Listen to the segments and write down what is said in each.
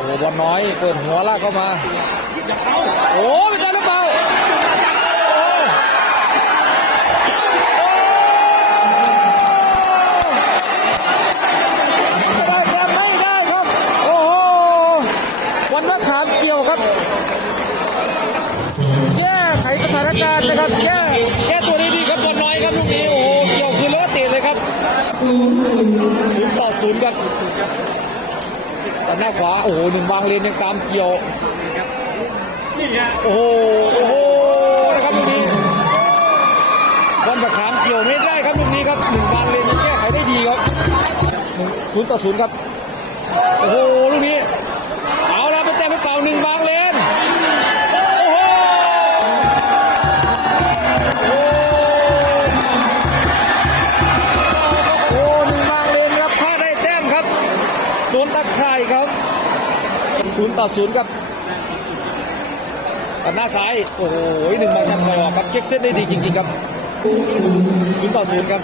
โอ้โหบอลน้อยเปิดหัวลากเข้ามา โอ้ไม่ได้หรือเปล่าไม่ได้ครับไม่ได้ครับโอ้โหวันมะขามเกี่ยวครับ แก้ไขสถานการณ์นะครับ แก้แก้ตัวได้ดีครับบอลน้อยครับลูกนี้ โอ้โห เกี่ยวคือเลอะเตะเลยครับศูนย์ต่อศูนย์ครับ แต่หน้าขวา โอ้โหหนึ่งวางเลนยังตามเกี่ยว นี่ฮะโอ้โห โอ้โห นะครับลูกนี้บอลมะขามเกี่ยวไม่ได้ครับลูกนี้ครับหนึ่งวางเลนยังแก้ไขได้ดีครับหนึ่งศูนย์ต่อศูนย์ครับ โอ้โห ลูกนี้ เอาละเป็นแต้มเป็นเปล่าหนึ่งวาง ศูนย์ต่อศูนย์ครับกับหน้าซ้าย โอ้โหหนึ่งบอลจับต่อครับเก็กเส้นได้ดีจริง ๆ ครับศูนย์ต่อศูนย์ครับ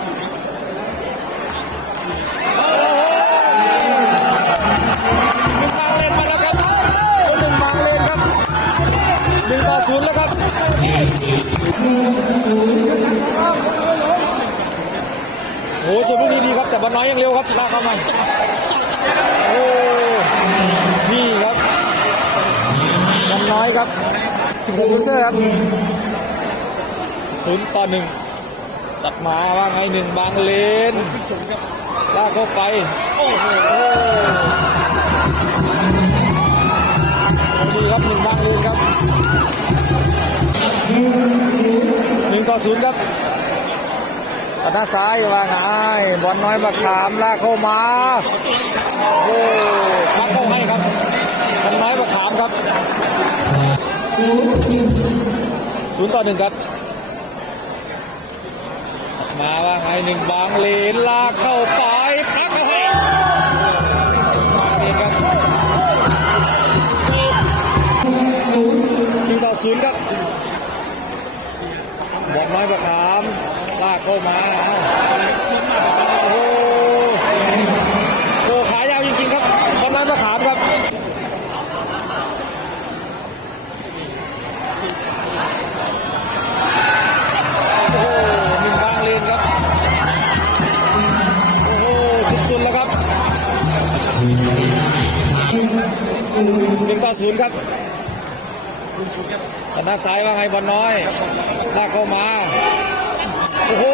หนึ่งบางเลนมาแล้วครับหนึ่งบางเลนครับหนึ่งต่อศูนย์แล้วครับโอ้โหส่วนลูกนี้ดีครับ แต่บอลน้อยยังเร็วครับลากเข้ามา โอ้ นี่ครับบอล น้อยครับสิบหกลูเซอร์ครับศูนย์ต่อหนึ่งตัดมาว่าไงหนึ่งบางเลนลากเข้าไป โอ้โหดีครับหนึ่งบางเลนครับหนึ่งต่อศูนย์ครับตัดหน้าซ้ายว่าไงบอลน้อยมาขามลากเข้ามา โอ้พักเข้าให้ครับบอลน้อยมา ครับศูนย์ต่อหนึ่งครับ มาว่าไงหนึ่งบางเลนลากเข้าไปพักเลนครับหนึ่งต่อศูนย์ครับบอลน้อยประขามลากเข้ามา ศูนย์ครับแต่หน้าซ้ายว่าไงบอลน้อยลากเข้ามา โอ้โห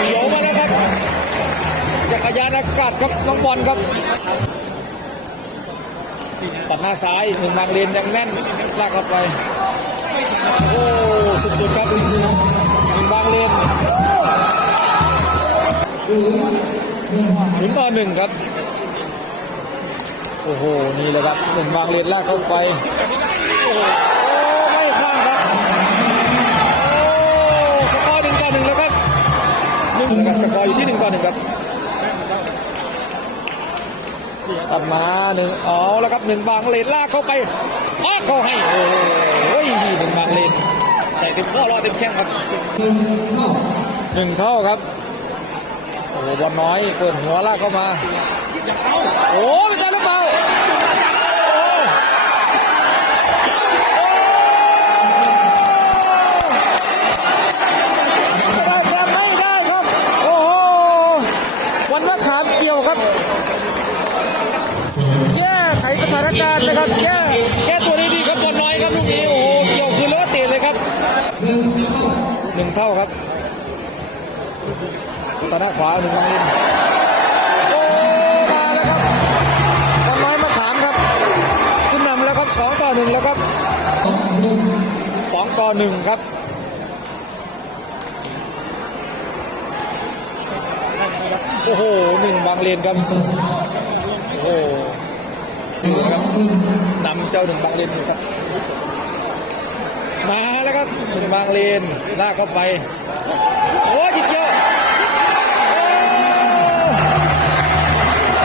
เขียวมาแล้วครับจักรยานอากาศครับน้องบอลครับตัดหน้าซ้ายหนึ่งบางเลนยังแน่นลากเข้าไป โอ้สุดๆครับหนึ่งบางเลนศูนย์ต่อหนึ่งครับ โอ้โห นี่เลยครับหนึ่งบางเลนลากเข้าไป โอ้ไม่ข้ามครับ โอ้สกอร์หนึ่งต่อหนึ่งแล้วครับหนึ่งนะครับสกอร์อยู่ที่หนึ่งต่อหนึ่งครับตัดมาหนึ่งอ๋อแล้วครับหนึ่งบางเลนลากเข้าไปอ้าเข้าให้ โอ้ยหนึ่งบางเลนใส่เต็มข้อรอเต็มแข้งครับหนึ่งเท่าครับโอ้บอลน้อยเปิดหัวลากเข้ามา โอ้เปล่านการณ์นะครับแก้แก้ตัวได้ดีครับบอลน้อยครับลูกนี้โอ้โหเกี่ยวคือเลอะเตะเลยครับหนึ่งเท่าครับตาหน้าขวาหนึ่งบางลินโอ้มาแล้วครับบอลน้อยมะขามครับขึ้นนำแล้วครับสองต่อหนึ่งแล้วครับสองต่อหนึ่งครับโอ้โหหนึ่งบางเลนครับ โอ้ โหนี่นะครับนำเจ้าหนึ่งบางเลนครับมาแล้วครับหนึ่งบางเลนลากเข้าไปโอ้ยจิตเยว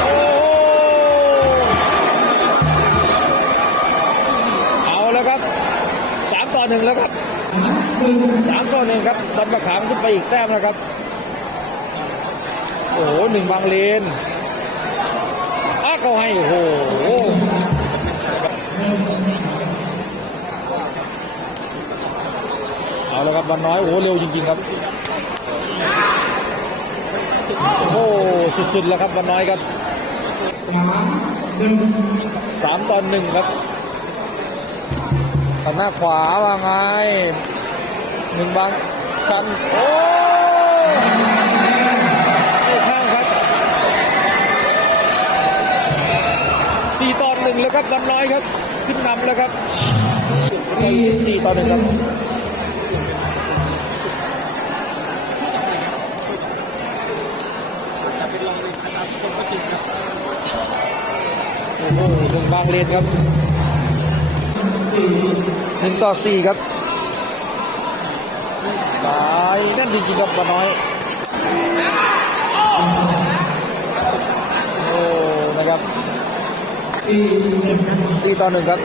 โอ้โหเอาแล้วครับสามต่อหนึ่งแล้วครับสามต่อหนึ่งครับบอลประขามขึ้นไปอีกแต้มนะครับ โอ้โหหนึ่งบางเลน ก็ให้โหเอาแล้วครับวันน้อยโอ้โหเร็วจริงๆครับ โอ้สุดๆแล้วครับวันน้อยครับสามตอนหนึ่งครับตัดหน้าขวาว่างไงหนึ่งบางชันโอ้ งแล้วครับวันน้อยครับ ขึ้นนำแล้วครับสี่ต่อหนึ่งครับจะเป็นรองเลยนะครับทุกคนก็จริงครับโอ้โหหนึ่งบางเลนครับหนึ่งต่อสี่ครับ สายแน่นจริงๆครับบาน้อยโอ้นะครับ สี่ต่อหนึ่งครับ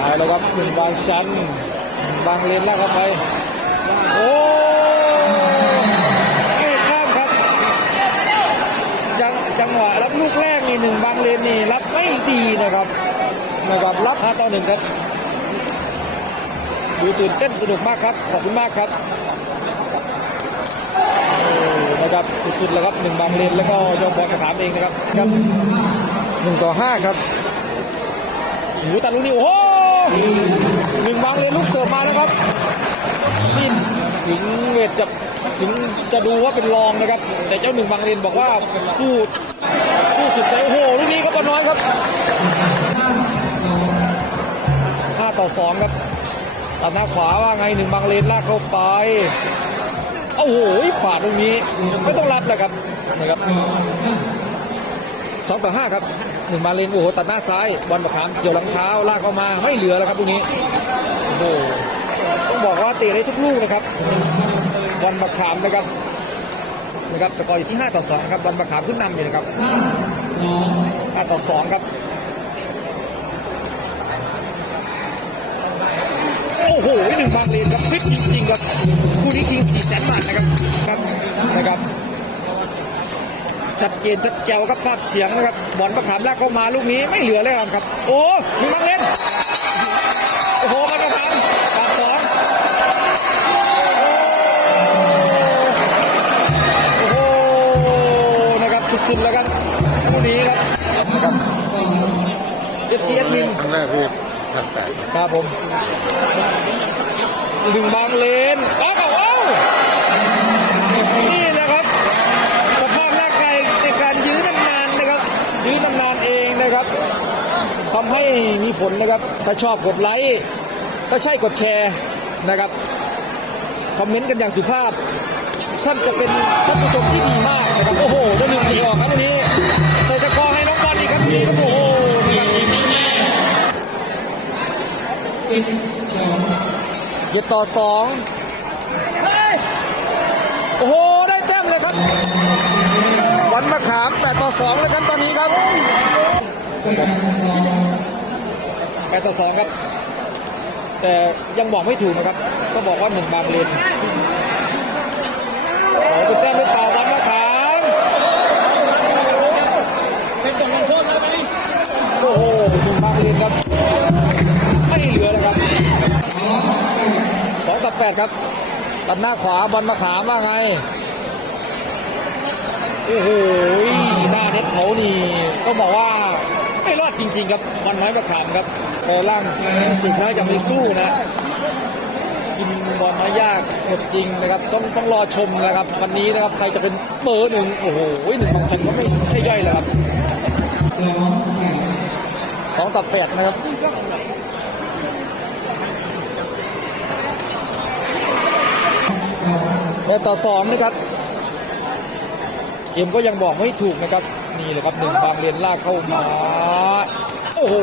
เอาลยครับหนึ่งบางชั้นบางเลนแล้วครับไป โอ้ไม่ข้ามครับจังจังหวะรับลูกแรกนี่หนึ่งบางเลนนี่รับไม่ดีนะครับนะครับรับ5ต่อหนึ่งครับ ดูตื่นเต้นสนุกมากครับ ขอบคุณมากครับโอ้ นะครับสุดๆแล้วครับหนึ่งบางเลนแล้วก็ยอมบอลกระถามเองนะครับครับหนึ่งต่อห้าครับหูตัดลูกนี้โอ้โหหนึ่งบางเลนลูกเสิร์ฟมาแล้วครับนี่ถึงเวทจะถึงจะดูว่าเป็นรองนะครับ แต่เจ้าหนึ่งบางเลนบอกว่าสู้สู้สุดใจโอ้โหลูกนี้ครับบอลน้อยครับห้าต่อสองครับตัดหน้าขวาว่าไงหนึ่งบางเลนลากเข้าไป โอ้โหปาดตรงนี้ไม่ต้องรับแล้วครับนะครับสองต่อห้าครับหนึ่งบาเลนโอ้โหตัดหน้าซ้ายบอลประคามเกี่ยวหลังเท้าลากเข้ามาไม่เหลือแล้วครับตรงนี้โอ้โหต้องบอกว่าเตะได้ทุกลูกนะครับบอลประคามนะครับนะครับสกอร์อยู่ที่5ต่อ2ครับบอลประคามขึ้นนำอยู่นะครับ5ต่อ2ครับโอ้โหหนึ่งบางเลนครับฟิตจริงๆครับ คู่นี้คิงสี่แสนบาทนะครับครับนะครับ ชัดเจนชัดแจ๋วครับภาพเสียงนะครับบอลประขามลากเข้ามาลูกนี้ไม่เหลือเลยครับ โอ้หนึ่งบางเลนโอ้โหบอลประขามปาดสองโอ้โหนะครับสุดๆแล้วกันคู่นี้ครับนะครับเอฟซีแอดมินครั้งแรกพี่พันแปดครับผมหนึ่งบางเลนอ้าวเอ้า นี่แหละครับ สภาพร่างกายในการยื้อนานๆนะครับยื้อนานๆเองนะครับทำให้มีผลนะครับ ถ้าชอบกดไลค์ถ้าใช่กดแชร์นะครับ คอมเมนต์กันอย่างสุภาพ ท่านจะเป็นท่านผู้ชมที่ดีมากนะครับ โอ้โหได้หนึ่งตีออกครับวันนี้ใส่สกอร์ให้น้องบอลอีกครับวันนี้ครับโอ้โหเจ็ดต่อสอง โอ้โห ได้แต้มเลยครับ วันมะขามแปดต่อสองแล้วกันตอนนี้ครับแปดต่อสองครับ แต่ยังบอกไม่ถูกนะครับ ก็บอกว่าหนึ่งบางเลนโอ้สุดแต้มหรือเปล่าวันมะขามเป็นบทลงโทษแล้วไหมโอ้โหหนึ่งบางเลนครับ ไม่เหลือแล้วครับสองต่อแปดครับ ตัดหน้าขวาบอลมาขามว่าไง โอ้โหหน้าเน็ตเขานี่ต้องบอกว่าไม่รอดจริง ๆ ครับบอลน้อยมาขามครับแต่ล่างสิงน่าจะไม่สู้นะกินบอลมายากสดจริงนะครับ ต้องต้องรอชมนะครับ วันนี้นะครับใครจะเป็นเบอร์หนึ่งโอ้โหหนึ่งบางชันก็ไม่ใช่ย่อยเลยครับสองต่อแปดนะครับ ดต่อสองนะครับเกมก็ยังบอกไม่ถูกนะครับ นี่แหละครับหนึ่งบางเรียนลากเข้ามา โอ้โห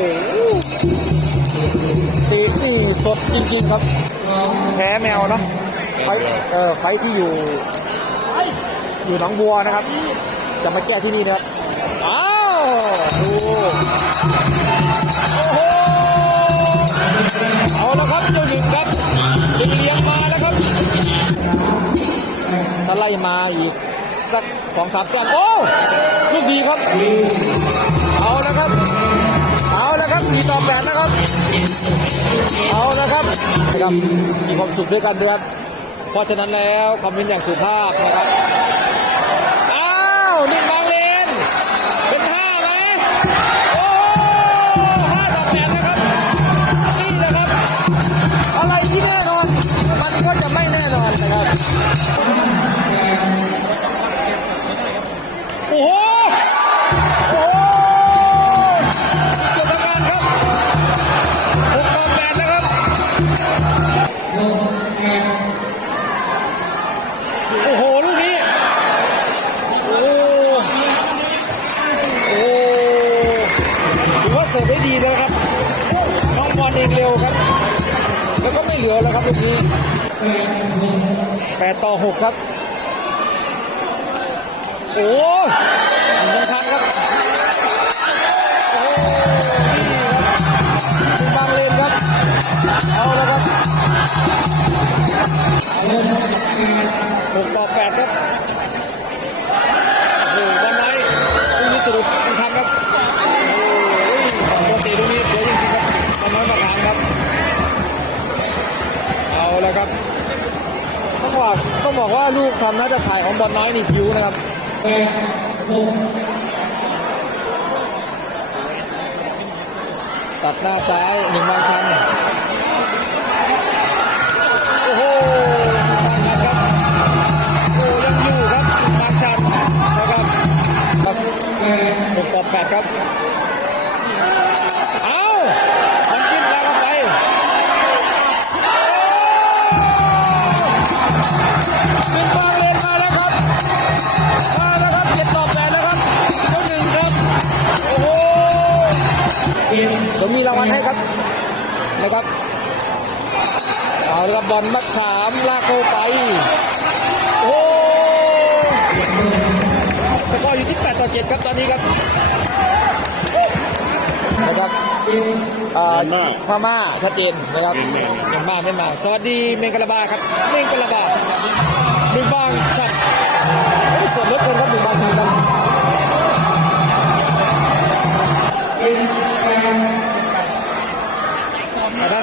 ตีนี่สดจริงๆครับ แพ้แมวเนาะไฟเออไฟที่อยู่ อยู่หนองบัวนะครับ จะมาแก้ที่นี่นะครับ อ้าวดูโอ้โหเอาแล้วครับเจ้าหนึ่งครับเลี้ยงเลี้ยงมาแล้ว ถ้าไล่มาอีกสักสองสามแต้มโอ้ลูกดีครับ เอาละครับ เอาละครับสี่ต่อแปดนะครับ เอานะครับนะครับมีความสุขด้วยกันด้วยครับเพราะฉะนั้นแล้วคอมเมนต์อย่างสุภาพนะครับ เหลือแล้วครับลูกนี้แปดต่อหกครับ โอ้ยังทันครับ โอ้นี่ครับบางเลนครับ เอาแล้วครับหกต่อแปดครับ ต้องบอกต้องบอกว่าลูกทำน่าจะถ่ายของบอลน้อยนี่ผิวนะครับตัดหน้าซ้ายหนึ่งบางชันโอ้โหโอ้ยังอยู่ครับบางชันนะครับครับหกต่อแปดครับ นะครับเอาละครับบอลมะขามลากเข้าไป โอ้สกอร์อยู่ที่ 8 ต่อ 7 ครับตอนนี้ครับนะครับอ่าพม่าชัดเจนนะครับเมียนมาเมียนมา สวัสดีเมงกะลาบาครับ เมงกะลาบาหนึ่งบางชัดโอ้ยสวยเหลือเกินครับหนึ่งบางชัดครับ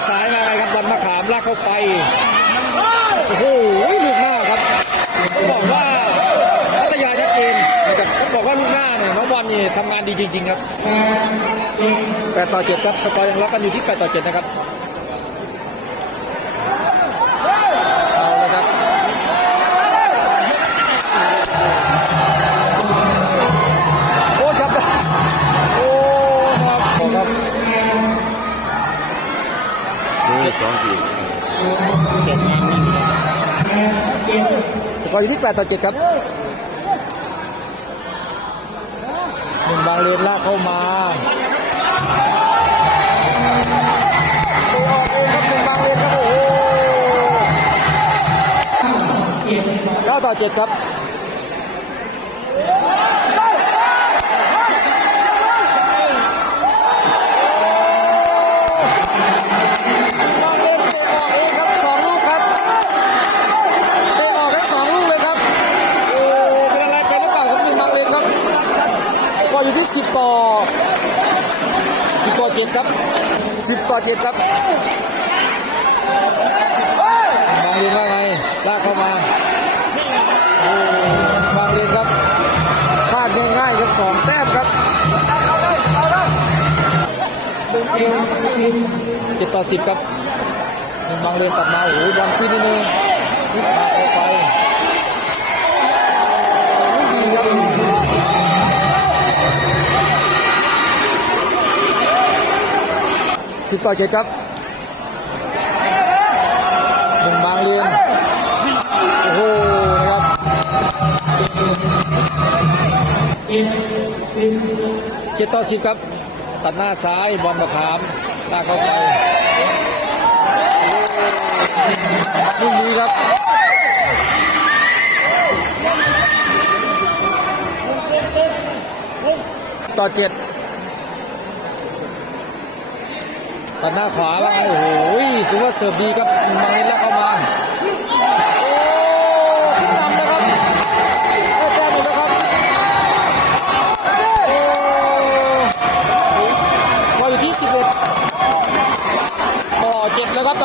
สายมาไงครับบอลมะขามลากเข้าไป โอ้โหลูกหน้าครับต้องบอกว่าพัทยาชัดเจนนะครับต้องบอกว่าลูกหน้าเนี่ยน้องบอลนี่ทำงานดีจริง ๆ ครับแปดต่อเจ็ดครับสกอร์ยังล็อกกันอยู่ที่แปดต่อเจ็ดนะครับ กอร์อยู่ที่8ต่อ7ครับหนึ่งบางเลนลากเข้ามาไปออกเองครับหนึ่งบางเลนครับโอ้โหเก้าต่อ7ครับางเลนเตะออกเองครับสองลูกครับ เตะออกทั้งสองลูกเลยครับ โอ้ เป็นอะไรไปหรือเปล่าครับหนึ่งบางเลนครับ ก็อยู่ที่ 10 ต่อ 10 ต่อ 7 ครับ 10ต่อ7ครับบางเลนว่าไงลากเข้ามาโอ้บางเลนครับพลาดง่ายๆครับสองแต้มครับเจ็ดต่อสิบครับหนึ่งบางเลนตัดมาโอ้โหบอลขึ้นนิดนึงทุบปากออกไป สิบต่อเจ็ดครับหนึ่งบางเรียนโอ้โหนะครับเจ็ดต่อสิบครับ ตัดหน้าซ้ายบอลมะขามลากเข้าไปลูกนี้ครับต่อเจ็ด ตัดหน้าขวาว่าไงโอ้โหสุว่าเสิร์ฟดีครับมาเล่นแล้วเข้ามาโอ้ขึ้นนำนะครับได้แต้มอีกแล้วครับโอ้เราอยู่ที่11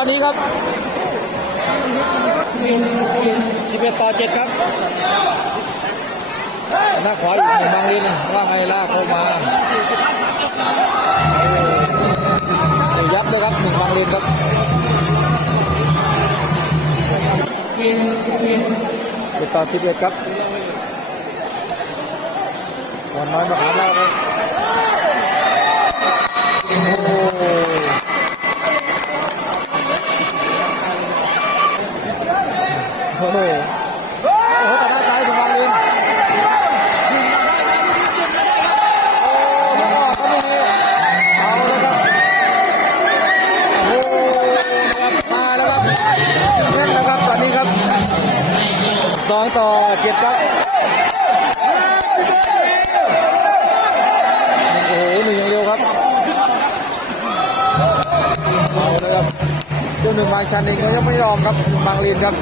อนนี้ครับสิบเอ็ดต่อเจ็ดครับหน้าขวาอีกหนึ่งบางลินว่าไงลากเข้ามาเออยัดเลย ครับหนึ่งบางลินครับเอ็ดต่อสิบเอ็ดครับวันน้อยมาหามแล้วครับโอ้โห องต่อเจ็ดครับโอ้โหหนึ่งอย่างเร็วครับเอาแล้วครับเจ้าหนึ่งบางชันเองก็ยังไม่ยอมครับบางลีนครับ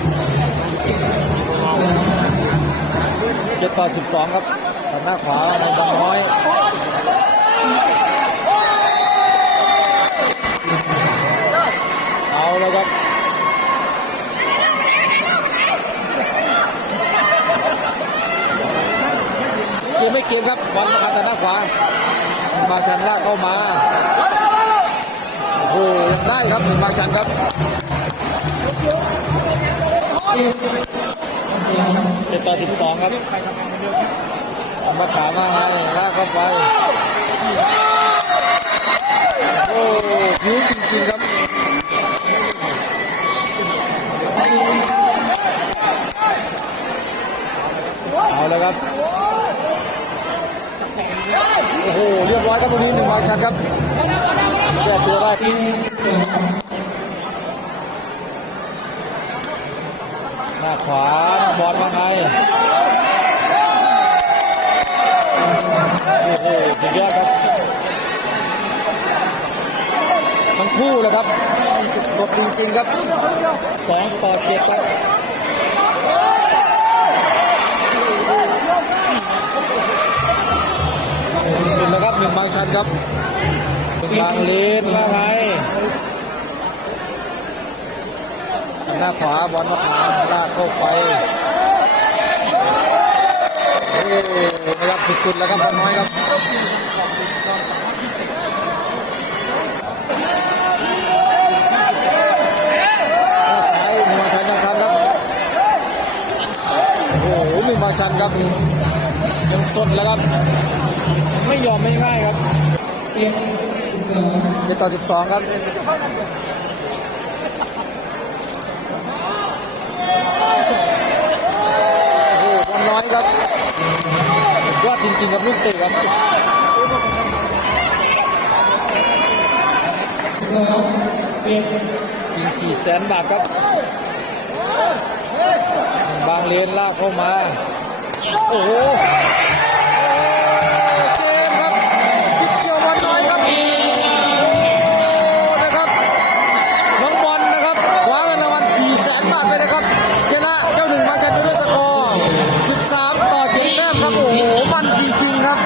เจ็ดต่อสิบสองครับตัดหน้าขวาในบางน้อยเอาแล้วครับ เกมไม่เกมครับบอลมาขัดแต่หน้าขวามาชันลากเข้ามาโอ้โหยังได้ครับหนึ่งมาชันครับเป็นต่อสิบสองครับมาขามาไงลากเข้าไปโอ้หิวจริงๆครับเอาแล้วครับ โอ้โหเรียบร้อยครับตรงนี้หนึ่งวางชันครับแก้ตัวได้หน้าขวาบอลมาไงโอ้โหสุดยอดครับทั้งคู่เลยครับสดจริงๆครับสองต่อเจ็ดครับ งบางชันครับบางเลนว่าไงหน้าขวาบอลมาขวาลาเข้าไปโอ้นะครับสุดๆแล้วครับบอลน้อยครับหน้าชันครับ โอ้โหหนึ่งบางชันครับยังสดแล้วครับ ไม่ยอมไม่ง่ายครับเจ็ดต่อสิบสองครับโอ้โหน้อยครับยอดจริงๆครับลูกเตะครับยิงสี่แสนบาทครับ บางเลนลากเข้ามา โอ้โห